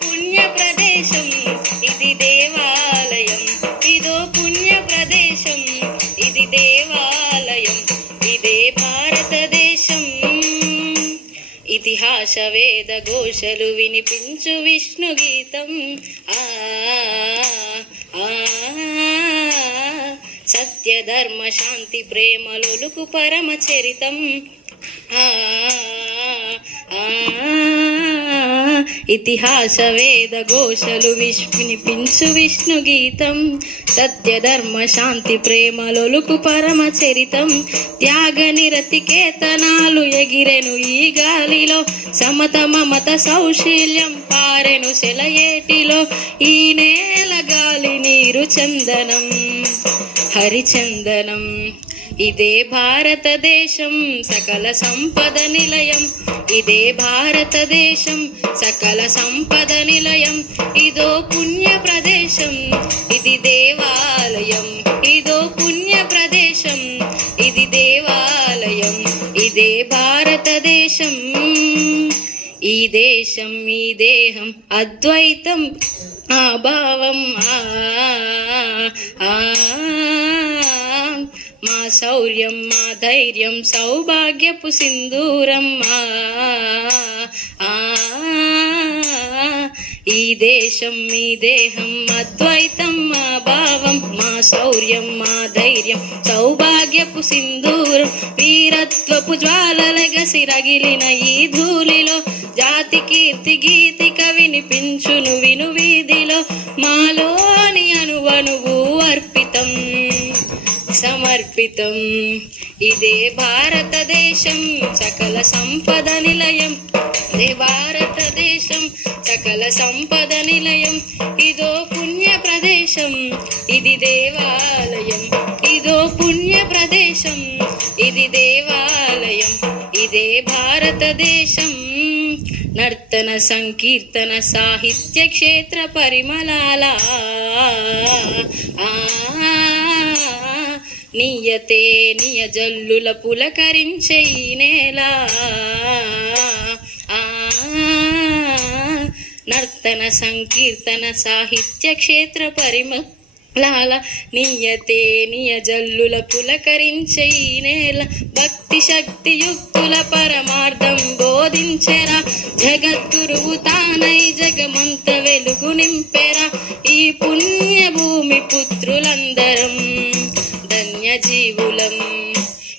పుణ్య ప్రదేశం ఇది దేవాలయం. ఇదో పుణ్య ప్రదేశం ఇది దేవాలయం. ఇదే భారతదేశం. ఇతిహాస వేద ఘోషలు వినిపించు విష్ణు గీతం. ఆ సత్య ధర్మ శాంతి ప్రేమలొలుకు పరమ చరితం. ఆ ఆ, ఇతిహాస వేద ఘోషలు విష్ వినిపించు విష్ణు గీతం. సత్య ధర్మ శాంతి ప్రేమలొలుకు పరమ చరితం. త్యాగ నిరతి కేతనాలు ఎగిరెను ఈ గాలిలో. సమత మమత సౌశీల్యం పారెను సెలయేటిలో ఈ నేల గాలి నీరు చందనం హరిచందనం. ఇదే భారతదేశం సకల సంపద నిలయం. ఇదే భారతదేశం సకల సంపద నిలయం. ఇదో పుణ్య ప్రదేశం ఇది దేవాలయం. ఇదో పుణ్య ప్రదేశం ఇది దేవాలయం. ఇదే భారతదేశం ఈ దేశం ఈ దేహం అద్వైతం ఆ భావం ఆ మా శౌర్యం మా ధైర్యం సౌభాగ్యపు సింధూరమ్మా. ఆ, ఆ, ఈ దేశం మీ దేహం అద్వైతం మా భావం మా శౌర్యం మా ధైర్యం సౌభాగ్యపు సింధూరం. వీరత్వపు జ్వాలలగసి రగిలిన ఈ ధూళిలో జాతి కీర్తి గీతిక వినిపించును విను వీధిలో. మాలోని అనువనువు అర్పితం జీవితం. ఇదే భారతదేశం సకల సంపద నిలయం. ఇదే భారతదేశం సకల సంపద నిలయం. ఇదో పుణ్య ప్రదేశం ఇది దేవాలయం. ఇదో పుణ్య ప్రదేశం ఇది దేవాలయం. ఇదే భారతదేశం నర్తన సంకీర్తన సాహిత్య క్షేత్ర పరిమళాల. ఆ, నీయతే నియజల్లుల పులకరించే ఈ నేల. ఆ, నర్తన సంకీర్తన సాహిత్య క్షేత్ర పరిమళాల. నీయతే నియజల్లుల పులకరించే నేల. భక్తి శక్తి యుక్తుల పరమార్థం బోధించెరా. జగద్గురువు తానై జగమంత జీవులం.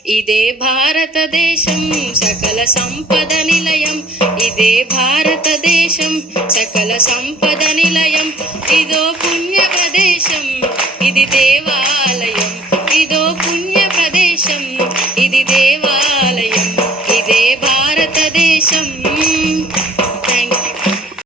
ఇదే భారతదేశం సకల సంపద నిలయం. ఇదే భారతదేశం సకల సంపద నిలయం. ఇదో పుణ్య ప్రదేశం ఇది దేవాలయం. ఇదో పుణ్య ప్రదేశం ఇది దేవాలయం